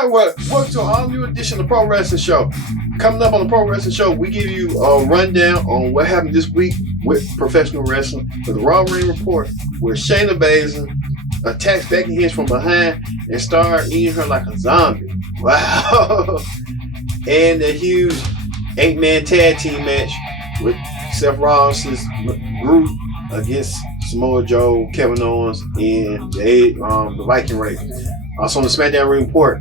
Alright, well, welcome to an all-new edition of the Pro Wrestling Show. Coming up on the Pro Wrestling Show, we give you a rundown on what happened this week with professional wrestling for the Raw Ring Report, where Shayna Baszler attacks Becky Lynch from behind and starts eating her like a zombie. Wow. And a huge 8-man tag team match with Seth Rollins' group against Samoa Joe, Kevin Owens, and the Viking Race. Also on the SmackDown Ring Report,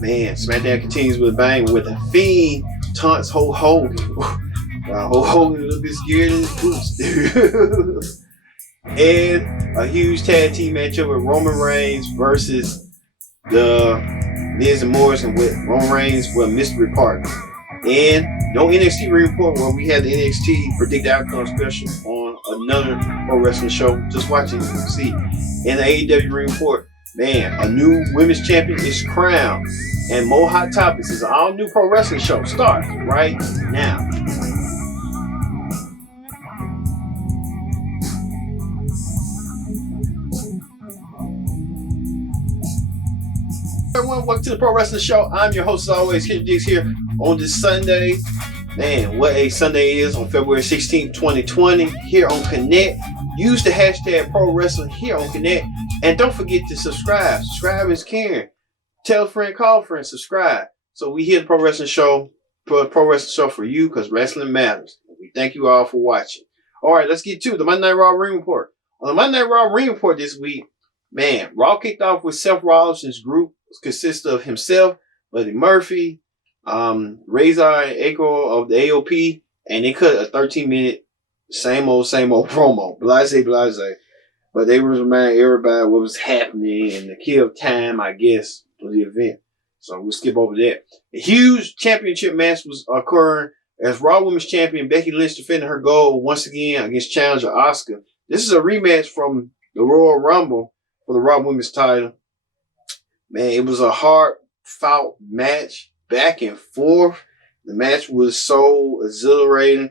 man, SmackDown continues with a bang with the Fiend taunts Hulk Hogan. Wow, Hulk Hogan a little bit scared in his boots. And a huge tag team matchup with Roman Reigns versus the Miz and Morrison, with Roman Reigns with a mystery partner. And no NXT report where we had the NXT predict outcome special on another pro wrestling show. Just watch it, you can see. And the AEW report, man, a new women's champion is crowned. And more hot topics. Is an all new pro wrestling show. Starts right now. Everyone, welcome to the Pro Wrestling Show. I'm your host as always, Kid Diggs, here on this Sunday. Man, what a Sunday is on February 16th, 2020, here on Connect. Use the hashtag Pro Wrestling here on Connect. And don't forget to subscribe. Subscribe is caring. Tell a friend, call a friend, subscribe. So we here the Pro Wrestling Show for you, because wrestling matters. We thank you all for watching. All right, let's get to the Monday Night Raw Ring Report. On the Monday Night Raw Ring Report this week, man, Raw kicked off with Seth Rollins' group. Consists of himself, Buddy Murphy, Razor and Echo of the AOP, and they cut a 13-minute same old promo. Blase. But they was reminding everybody what was happening and the kill time, I guess, for the event. So we'll skip over that. A huge championship match was occurring as Raw Women's Champion Becky Lynch defended her gold once again against challenger Asuka. This is a rematch from the Royal Rumble for the Raw Women's title. Man, it was a hard-fought match, back and forth. The match was so exhilarating.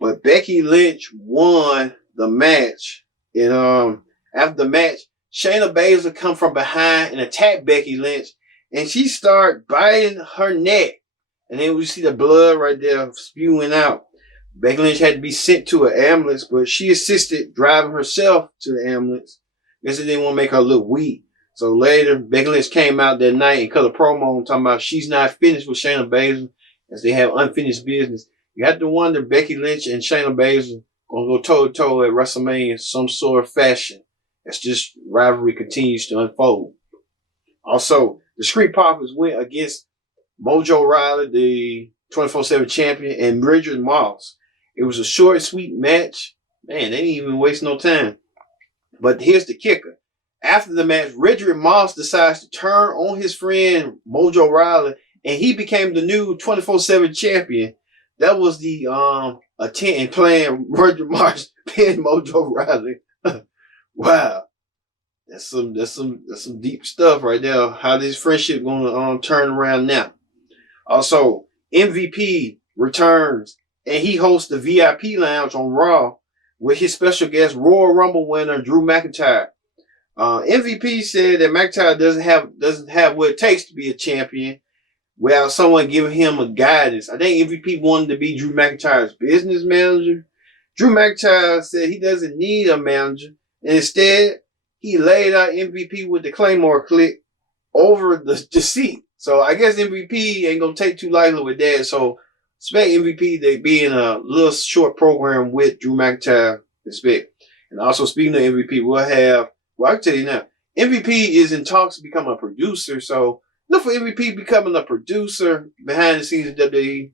But Becky Lynch won the match. And after the match, Shayna Baszler come from behind and attack Becky Lynch. And she started biting her neck. And then we see the blood right there spewing out. Becky Lynch had to be sent to an ambulance, but she assisted driving herself to the ambulance. Guess they didn't want to make her look weak. So later, Becky Lynch came out that night and cut a promo talking about she's not finished with Shayna Baszler as they have unfinished business. You have to wonder, Becky Lynch and Shayna Baszler going to go toe-to-toe at WrestleMania in some sort of fashion as this rivalry continues to unfold. Also, the Street Profits went against Mojo Rawley, the 24/7 champion, and Bridget Moss. It was a short and sweet match. Man, they didn't even waste no time. But here's the kicker. After the match, Richard Moss decides to turn on his friend Mojo Rawley, and he became the new 24/7 champion. That was the intent and plan. Richard Moss pinned Mojo Rawley. Wow, that's some deep stuff right there. How this friendship gonna turn around now? Also, MVP returns, and he hosts the VIP lounge on Raw with his special guest Royal Rumble winner Drew McIntyre. MVP said that McIntyre doesn't have what it takes to be a champion without someone giving him a guidance. I think MVP wanted to be Drew McIntyre's business manager. Drew McIntyre said he doesn't need a manager, and instead he laid out MVP with the Claymore click over the seat. So I guess MVP ain't gonna take too lightly with that. So expect MVP to be in a little short program with Drew McIntyre. Expect. And also, speaking of MVP, we'll have. Well, I can tell you now, MVP is in talks to become a producer. So look for MVP becoming a producer behind the scenes of WWE.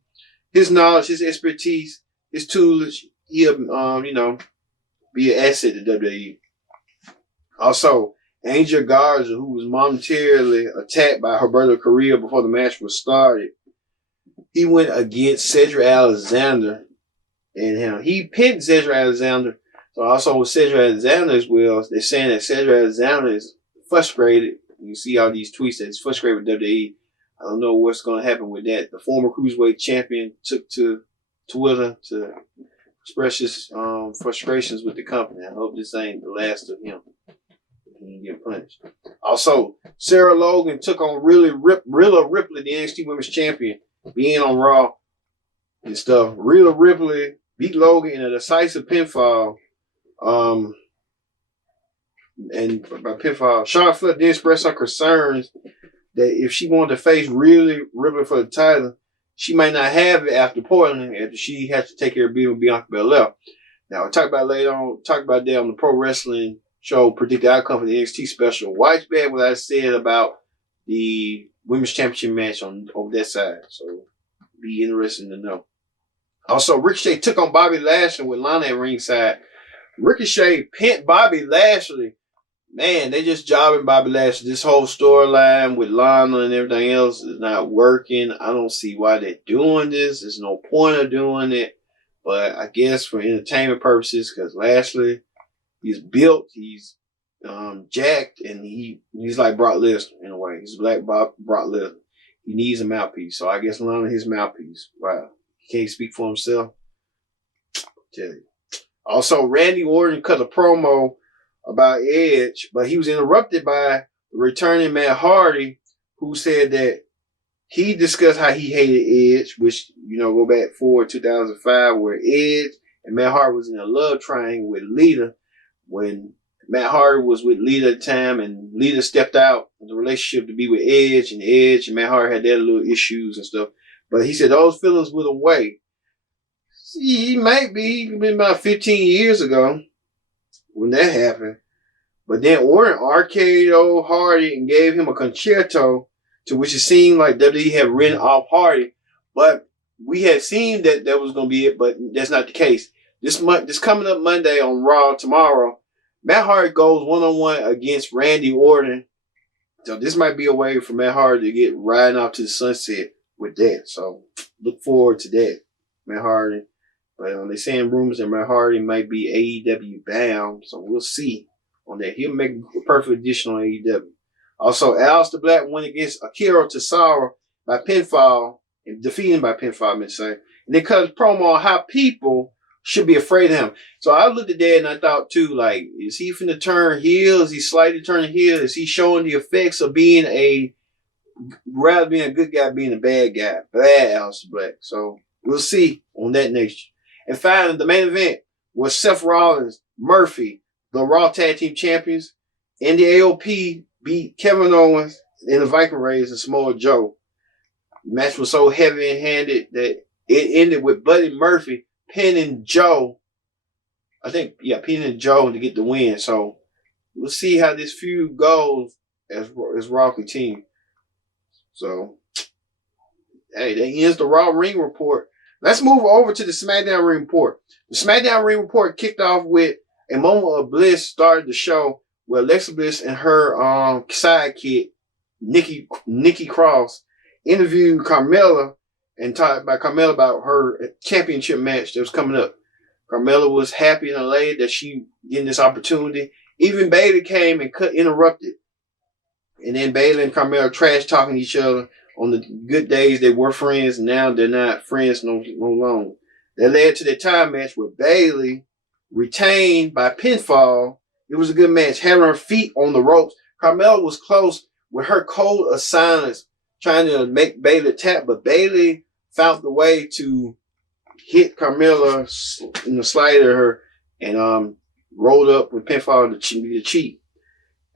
His knowledge, his expertise, his tools, he'll be an asset to WWE. Also, Angel Garza, who was momentarily attacked by Roberto Carrillo before the match was started, he went against Cedric Alexander, and he pinned Cedric Alexander. So also with Cedric Alexander as well, they're saying that Cedric Alexander is frustrated. You see all these tweets that he's frustrated with WWE. I don't know what's going to happen with that. The former Cruiserweight champion took to Twitter to express his frustrations with the company. I hope this ain't the last of him. He can get punished. Also, Sarah Logan took on Rilla Ripley, the NXT Women's Champion, being on Raw and stuff. Rilla Ripley beat Logan in a decisive pinfall. And by pinfall, Charlotte Flair did express her concerns that if she wanted to face Rilla Ripley for the title, she might not have it after Portland, after she has to take care of Bianca Belair. Now, we'll talk about later on, talk about that on the Pro Wrestling Show, predict the outcome for the NXT special. Watch back what I said about the Women's Championship match on that side. So, be interesting to know. Also, Ricochet took on Bobby Lashley with Lana at ringside. Ricochet pinned Bobby Lashley. Man, they just jobbing Bobby Lashley. This whole storyline with Lana and everything else is not working. I don't see why they're doing this. There's no point of doing it. But I guess for entertainment purposes, because Lashley, he's built, he's jacked, and he's like Brock Lesnar in a way. He's like Brock Lesnar. He needs a mouthpiece. So I guess Lana his mouthpiece. Wow. He can't speak for himself. Tell you. Also, Randy Orton cut a promo about Edge, but he was interrupted by returning Matt Hardy, who said that he discussed how he hated Edge, which, go back for 2005, where Edge and Matt Hardy was in a love triangle with Lita when Matt Hardy was with Lita at the time, and Lita stepped out of the relationship to be with Edge and Matt Hardy had their little issues and stuff. But he said those feelings went away. He might be about 15 years ago when that happened. But then Orton RKO'd Hardy and gave him a concerto, to which it seemed like WWE had written off Hardy. But we had seen that was going to be it, but that's not the case. This coming up Monday on Raw tomorrow, Matt Hardy goes one-on-one against Randy Orton. So this might be a way for Matt Hardy to get riding off to the sunset with that. So look forward to that, Matt Hardy. But they're saying rumors that Matt Hardy might be AEW bound, so we'll see on that. He'll make a perfect addition on AEW. Also, Aleister Black went against Akira Tozawa by pinfall, and defeated him by pinfall, I meant to say. And they cut a promo on how people should be afraid of him. So I looked at that and I thought too, like, is he finna turn heel? Is he slightly turning heel? Is he showing the effects of rather being a good guy, being a bad guy? Bad Aleister Black. So we'll see on that next. And finally, the main event was Seth Rollins, Murphy, the Raw Tag Team Champions, and the AOP beat Kevin Owens and the Viking Raiders and Samoa Joe. The match was so heavy-handed that it ended with Buddy Murphy pinning Joe. Pinning Joe to get the win. So we'll see how this feud goes as Raw continues. So, hey, that ends the Raw Ring Report. Let's move over to the SmackDown Ring Report. The SmackDown Ring Report kicked off with a moment of bliss, started the show where Alexa Bliss and her sidekick, Nikki Cross, interviewed Carmella and talked about Carmella about her championship match that was coming up. Carmella was happy and elated that she getting this opportunity. Even Bayley came and interrupted. And then Bayley and Carmella trash talking each other. On the good days, they were friends. Now they're not friends no longer. That led to the time match where Bayley retained by pinfall. It was a good match, having her feet on the ropes. Carmella was close with her code of silence, trying to make Bayley tap, but Bayley found the way to hit Carmella in the slide of her and rolled up with pinfall to cheat.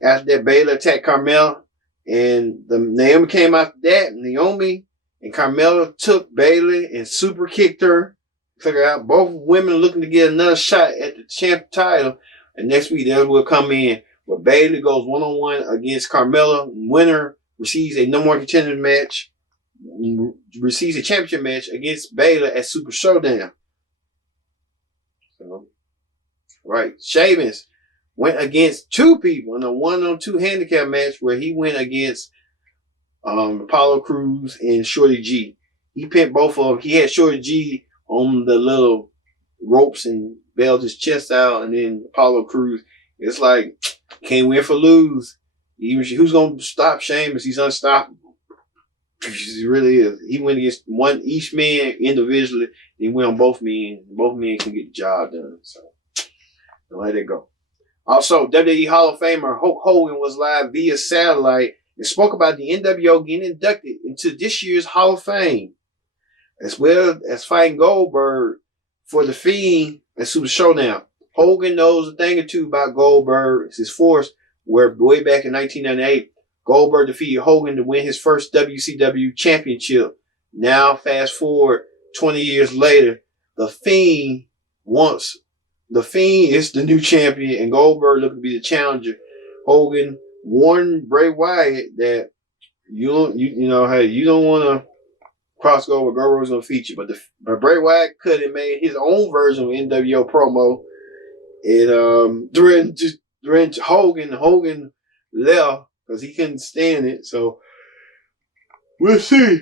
After that, Bayley attacked Carmella. And Naomi came after that. Naomi and Carmella took Bayley and super kicked her. Figure out both women looking to get another shot at the champ title. And next week, that will come in where Bayley goes one-on-one against Carmella. Winner receives a no more contender match. Receives a championship match against Bayley at Super Showdown. So, right. Sheamus went against two people in a 1-on-2 handicap match where he went against Apollo Crews and Shorty G. He pinned both of them. He had Shorty G on the little ropes and bailed his chest out, and then Apollo Crews. It's like, can't win for lose. Who's going to stop Sheamus? He's unstoppable. He really is. He went against each man individually. He went on both men. Both men can get the job done. So don't let it go. Also, WWE Hall of Famer Hulk Hogan was live via satellite and spoke about the NWO getting inducted into this year's Hall of Fame, as well as fighting Goldberg for the Fiend at Super Showdown. Hogan knows a thing or two about Goldberg. It's his force, where way back in 1998, Goldberg defeated Hogan to win his first WCW championship. Now, fast forward 20 years later, the Fiend is the new champion, and Goldberg looking to be the challenger. Hogan warned Bray Wyatt that you don't want to cross over. Goldberg's gonna feature, but Bray Wyatt could have made his own version of NWO promo. And threatened Hogan. Hogan left because he couldn't stand it. So we'll see.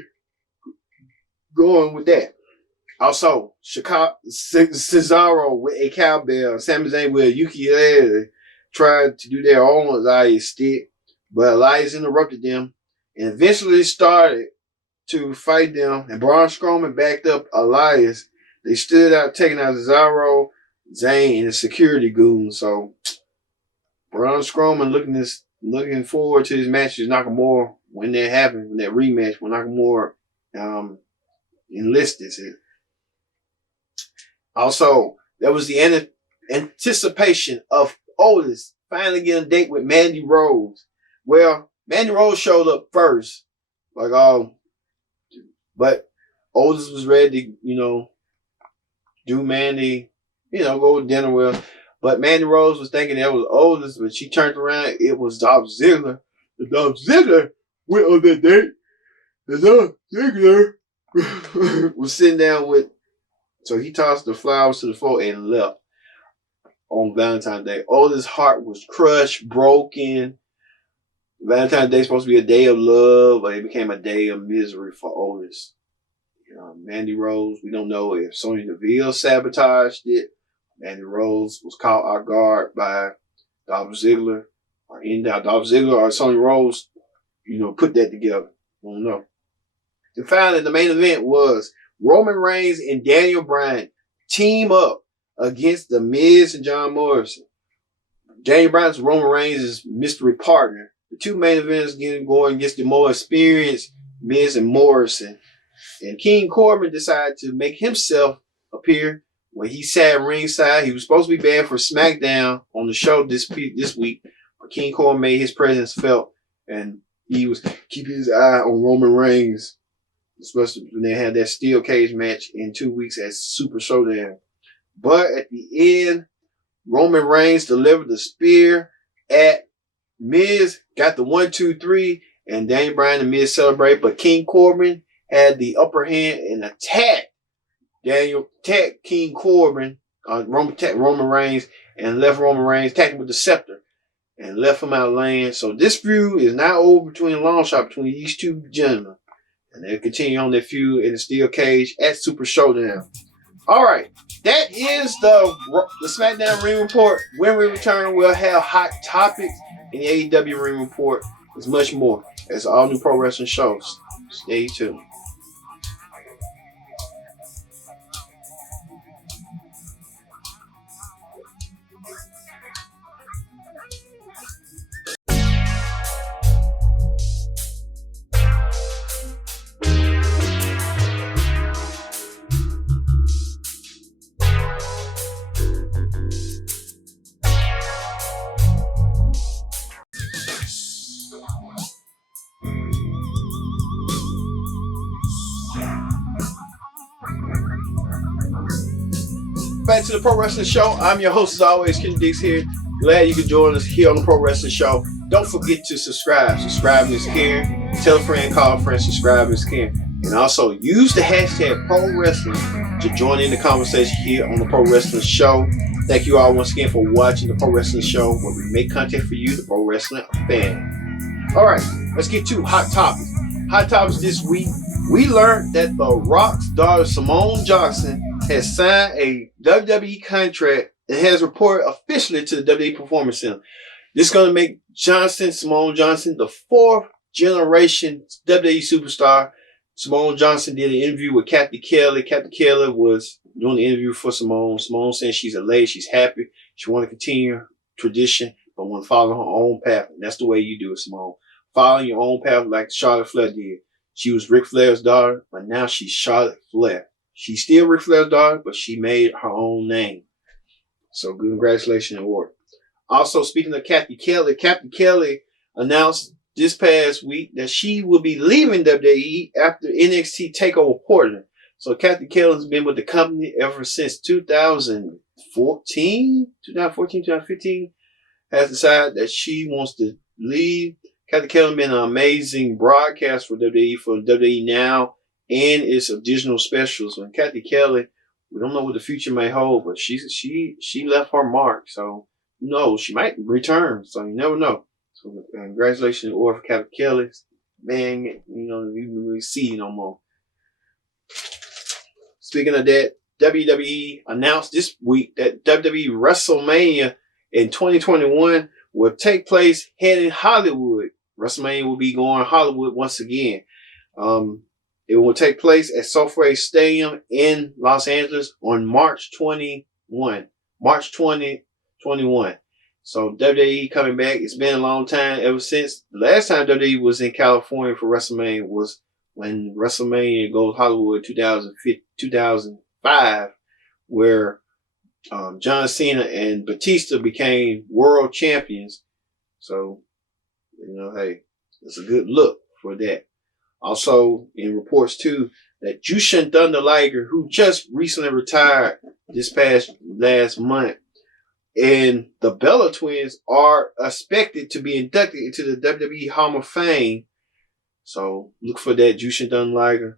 Going with that. Also, Cesaro with a cowbell, Sami Zayn with a ukulele tried to do their own Elias stick, but Elias interrupted them and eventually started to fight them. And Braun Strowman backed up Elias. They stood out, taking out Cesaro, Zayn, and the security goon. So Braun Strowman looking forward to his match with Nakamura when that happens, when that rematch, when Nakamura enlists it. Also, there was the anticipation of Otis finally getting a date with Mandy Rose. Well, Mandy Rose showed up first, but Otis was ready to, do Mandy, go to dinner with. But Mandy Rose was thinking that was Otis, but she turned around, it was Dolph Ziggler. The Dolph Ziggler went on that date. The Dolph Ziggler was sitting down with, so he tossed the flowers to the floor and left on Valentine's Day. Otis' heart was crushed, broken. Valentine's Day is supposed to be a day of love, but it became a day of misery for Otis. Mandy Rose, we don't know if Sonya Deville sabotaged it. Mandy Rose was caught off guard by Dolph Ziggler, or Dolph Ziggler or Sonya Rose, put that together. I don't know. And finally, the main event was Roman Reigns and Daniel Bryan team up against The Miz and John Morrison. Daniel Bryan's Roman Reigns' mystery partner. The two main events going against the more experienced Miz and Morrison. And King Corbin decided to make himself appear when he sat ringside. He was supposed to be banned for SmackDown on the show this week, but King Corbin made his presence felt, and he was keeping his eye on Roman Reigns, especially when they had that steel cage match in 2 weeks at Super Showdown. But at the end, Roman Reigns delivered the spear at Miz, got the 1, 2, 3, and Daniel Bryan and Miz celebrate, but King Corbin had the upper hand and attacked King Corbin, Roman Reigns, and left Roman Reigns, attacked him with the scepter, and left him out of lane. So this feud is now over between a long shot between these two gentlemen. And they'll continue on their feud in the steel cage at Super Showdown. All right, that is the SmackDown Ring Report. When we return, we'll have hot topics in the AEW Ring Report. There's much more. It's all new pro wrestling shows. Stay tuned. Back to the Pro Wrestling Show. I'm your host, as always, Kenny Dix here. Glad you could join us here on the Pro Wrestling Show. Don't forget to subscribe. Subscribe is caring. Tell a friend, call a friend, subscribe is caring. And also use the hashtag Pro Wrestling to join in the conversation here on the Pro Wrestling Show. Thank you all once again for watching the Pro Wrestling Show, where we make content for you, the Pro Wrestling fan. All right, let's get to hot topics. Hot topics this week. We learned that The Rock's daughter, Simone Johnson, has signed a WWE contract and has reported officially to the WWE Performance Center. This is going to make Simone Johnson, the fourth generation WWE superstar. Simone Johnson did an interview with Kathy Kelly. Kathy Kelly was doing the interview for Simone. Simone saying she's elated, she's happy, she want to continue tradition, but want to follow her own path. And that's the way you do it, Simone. Following your own path like Charlotte Flair did. She was Ric Flair's daughter, but now she's Charlotte Flair. She's still Ric Flair's daughter, but she made her own name. So congratulations, award. Also, speaking of Kathy Kelly announced this past week that she will be leaving WWE after NXT TakeOver Portland. So Kathy Kelly has been with the company ever since 2015, has decided that she wants to leave. Kathy Kelly has been an amazing broadcast for WWE Now and its additional specials. And Kathy Kelly, we don't know what the future may hold, but she left her mark. So no, she might return. So you never know. So congratulations to for Kathy Kelly. Man, you don't really see no more. Speaking of that, WWE announced this week that WWE WrestleMania in 2021 will take place here in Hollywood. WrestleMania will be going Hollywood once again. It will take place at SoFi Stadium in Los Angeles on March 2021. So WWE coming back. It's been a long time ever since. The last time WWE was in California for WrestleMania was when WrestleMania Goes Hollywood 2005, where John Cena and Batista became world champions. So, hey, it's a good look for that. Also, in reports too, that Jushin Thunder Liger, who just recently retired this last month, and the Bella Twins are expected to be inducted into the WWE Hall of Fame. So look for that. Jushin Thunder Liger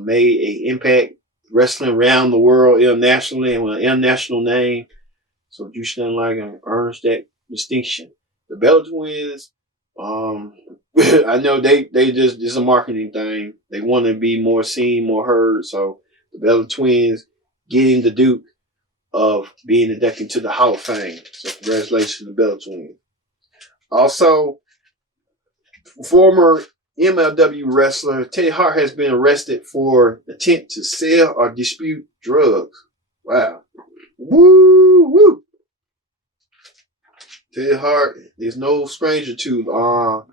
made an impact wrestling around the world internationally and with an international name. So Jushin Thunder Liger earns that distinction. The Bella Twins, I know they just, it's a marketing thing. They want to be more seen, more heard. So the Bella Twins getting the Duke of being inducted to the Hall of Fame. So congratulations to the Bella Twins. Also, former MLW wrestler Teddy Hart has been arrested for attempt to sell or dispute drugs. Wow. Woo woo. Teddy Hart is no stranger to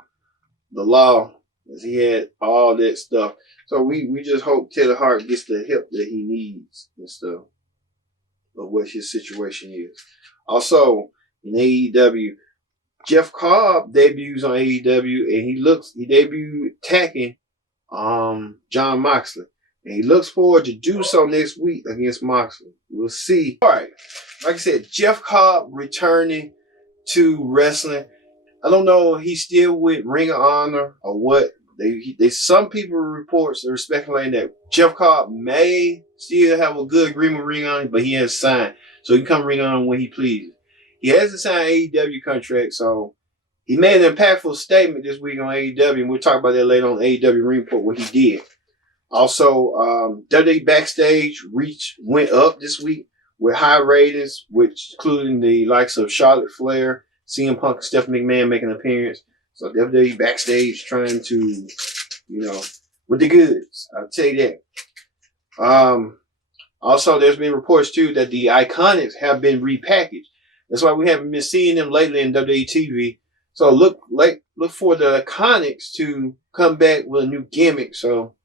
the law, as he had all that stuff. So we just hope Teddy Hart gets the help that he needs and stuff of what his situation is. Also, in AEW, Jeff Cobb debuts on AEW, and he debuted attacking Jon Moxley. And he looks forward to do so next week against Moxley. We'll see. All right. Like I said, Jeff Cobb returning to wrestling. I don't know if he's still with Ring of Honor or what. Some people reports are speculating that Jeff Cobb may still have a good agreement with Ring of Honor, but he has signed. So he can come Ring of Honor when he pleases. He hasn't signed an AEW contract, so he made an impactful statement this week on AEW, and we'll talk about that later on AEW Report, what he did. Also, WWE Backstage reach went up this week with high ratings, which including the likes of Charlotte Flair, CM Punk, and Stephanie McMahon making an appearance. So WWE Backstage trying to, with the goods. I'll tell you that. Also, there's been reports too that the Iconics have been repackaged. That's why we haven't been seeing them lately in WWE TV. So look for the Iconics to come back with a new gimmick. So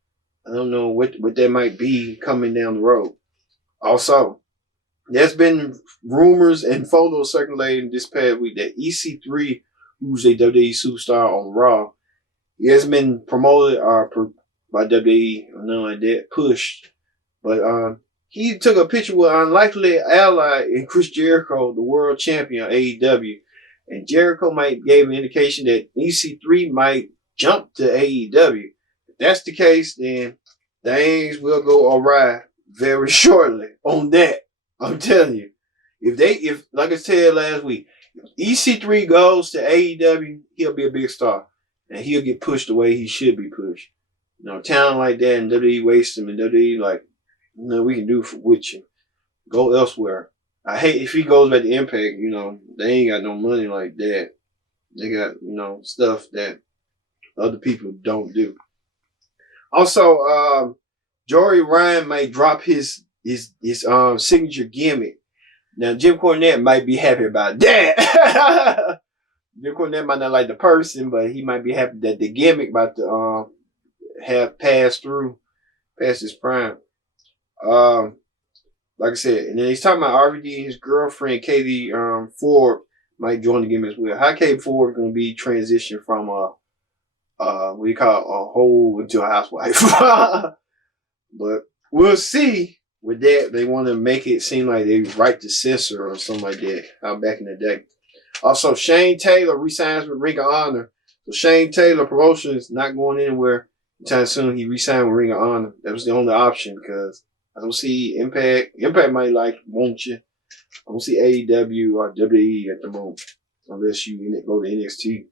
I don't know what that might be coming down the road. Also, there's been rumors and photos circulating this past week that EC3, who's a WWE superstar on Raw, he has been promoted by WWE or nothing like that, pushed. But he took a picture with an unlikely ally in Chris Jericho, the world champion of AEW. And Jericho gave an indication that EC3 might jump to AEW. If that's the case, then things will go awry very shortly on that. I'm telling you. If like I said last week, if EC3 goes to AEW, he'll be a big star. And he'll get pushed the way he should be pushed. Talent like that, and WWE wastes him, and WWE we can do with you. Go elsewhere. I hate if he goes back to Impact, they ain't got no money like that. They got, stuff that other people don't do. Also, Joey Ryan might drop his signature gimmick Now, Jim Cornette might be happy about that. Jim Cornette might not like the person, but he might be happy that the gimmick about to have passed his prime. Like I said, and then he's talking about RVD and his girlfriend, Katie Ford, might join the gimmick as well. How Katie Ford is going to be transitioned from what do you call it, a hoe into a housewife. But we'll see. With that, they want to make it seem like they right to censor or something like that. How back in the day. Also, Shane Taylor resigns with Ring of Honor. So Shane Taylor Promotions not going anywhere anytime soon. He resigned with Ring of Honor. That was the only option because I don't see Impact. Impact might won't you? I don't see AEW or WWE at the moment unless you go to NXT.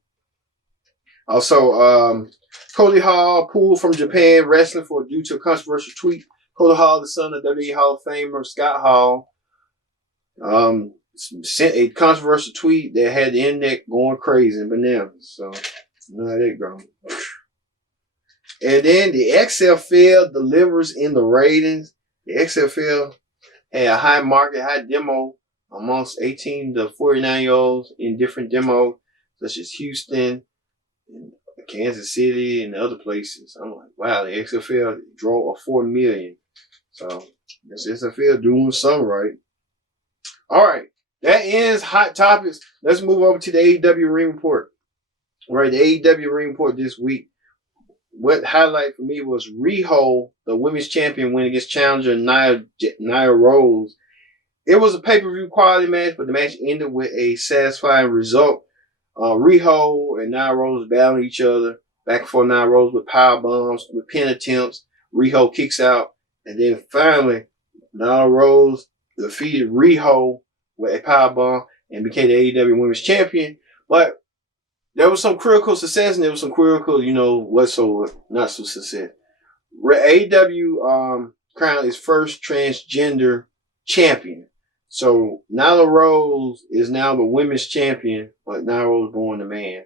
Also, Cody Hall pulled from Japan Wrestling due to a controversial tweet. Cody Hall, the son of WWE Hall of Famer Scott Hall, sent a controversial tweet that had the internet going crazy and bananas. So, you know how that goes. And then the XFL delivers in the ratings. The XFL had a high demo amongst 18 to 49-year-olds in different demos, such as Houston, and Kansas City, and other places. I'm like, wow, the XFL drove a 4 million. So, this XFL doing something right. All right, that ends Hot Topics. Let's move over to the AEW Ring Report. All right, the AEW Ring Report this week. What highlight for me was Riho, the women's champion, win against challenger Nia Rose. It was a pay-per-view quality match, but the match ended with a satisfying result. Riho and Nia Rose battling each other. Back and forth, Nia Rose with power bombs, with pin attempts. Riho kicks out. And then finally, Nia Rose defeated Riho with a power bomb and became the AEW Women's Champion. But there was some critical success and there was some critical, not so success. AEW crowned its first transgender champion. So Nyla Rose is now the women's champion, but Nyla Rose born a man.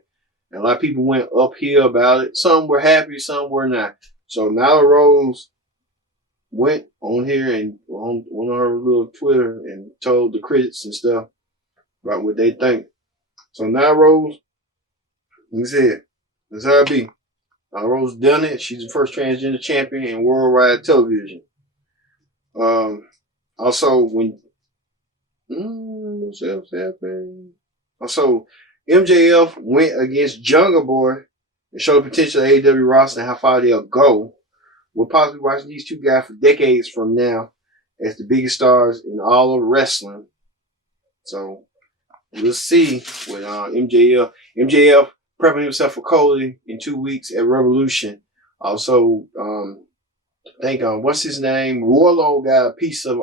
And a lot of people went uphill about it. Some were happy, some were not. So Nyla Rose went on here and on her little Twitter and told the critics and stuff about what they think. So Nyla Rose, like I said, that's how it be. Nyla Rose done it. She's the first transgender champion in worldwide television. Also, when what's else happened? Also, MJF went against Jungle Boy and showed the potential of AEW roster and how far they'll go. We'll possibly watch these two guys for decades from now as the biggest stars in all of wrestling. So we'll see with MJF. MJF prepping himself for Cody in 2 weeks at Revolution. Also, I think what's his name? Warlow got a piece of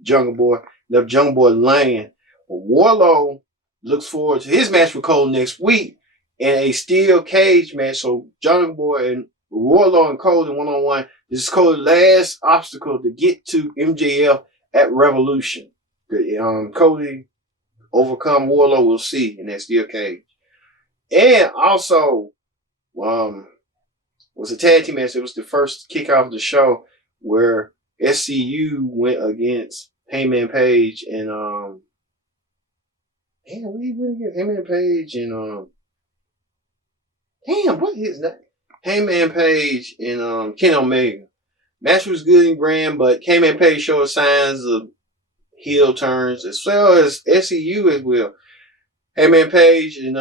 Jungle Boy. Left Jungle Boy laying. But Warlow looks forward to his match with Cole next week in a steel cage match. So Jungle Boy and Warlow and Cole in one-on-one. This is Cole's last obstacle to get to MJF at Revolution. Cody overcome Warlow, we'll see in that steel cage. And also, was a tag team match. It was the first kickoff of the show where SCU went against Hangman Page and we went against Hangman Page and what is that? Hangman Page and Ken Omega. Match was good and grand, but Hangman Page showed signs of heel turns as well as SCU as well. Hangman Page and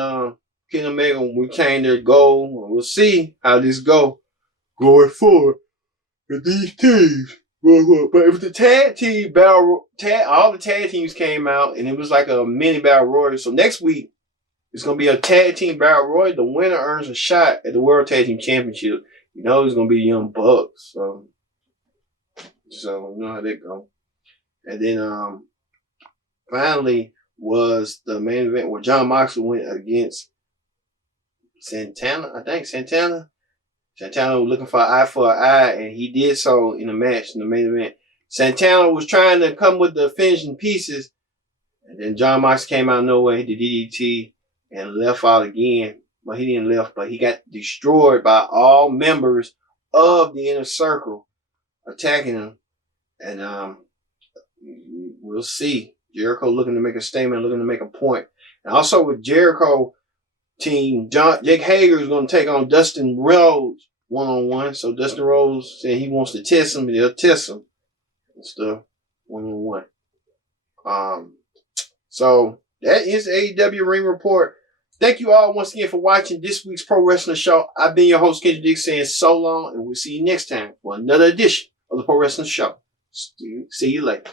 Ken Omega retain their goal. We'll see how this go going forward with these teams. But if the tag team all the tag teams came out and it was like a mini battle royal. So next week it's gonna be a tag team battle royal. The winner earns a shot at the World Tag Team Championship. You know it's gonna be Young Bucks. So you know how that go. And then finally was the main event where John Moxley went against Santana. I think Santana was looking for an eye, and he did so in the match, in the main event. Santana was trying to come with the finishing pieces, and then John Moxley came out of nowhere, hit the DDT, and left out again. But he didn't left, but he got destroyed by all members of the Inner Circle attacking him. And we'll see Jericho looking to make a statement, looking to make a point. And also with Jericho team, Jake Hager is going to take on Dustin Rhodes one-on-one. So Dustin Rhodes said he wants to test him, and he'll test him and stuff one-on-one. So that is the AEW Ring Report. Thank you all once again for watching this week's Pro Wrestling Show. I've been your host, Kendrick Dix, saying so long, and we'll see you next time for another edition of the Pro Wrestling Show. See you later.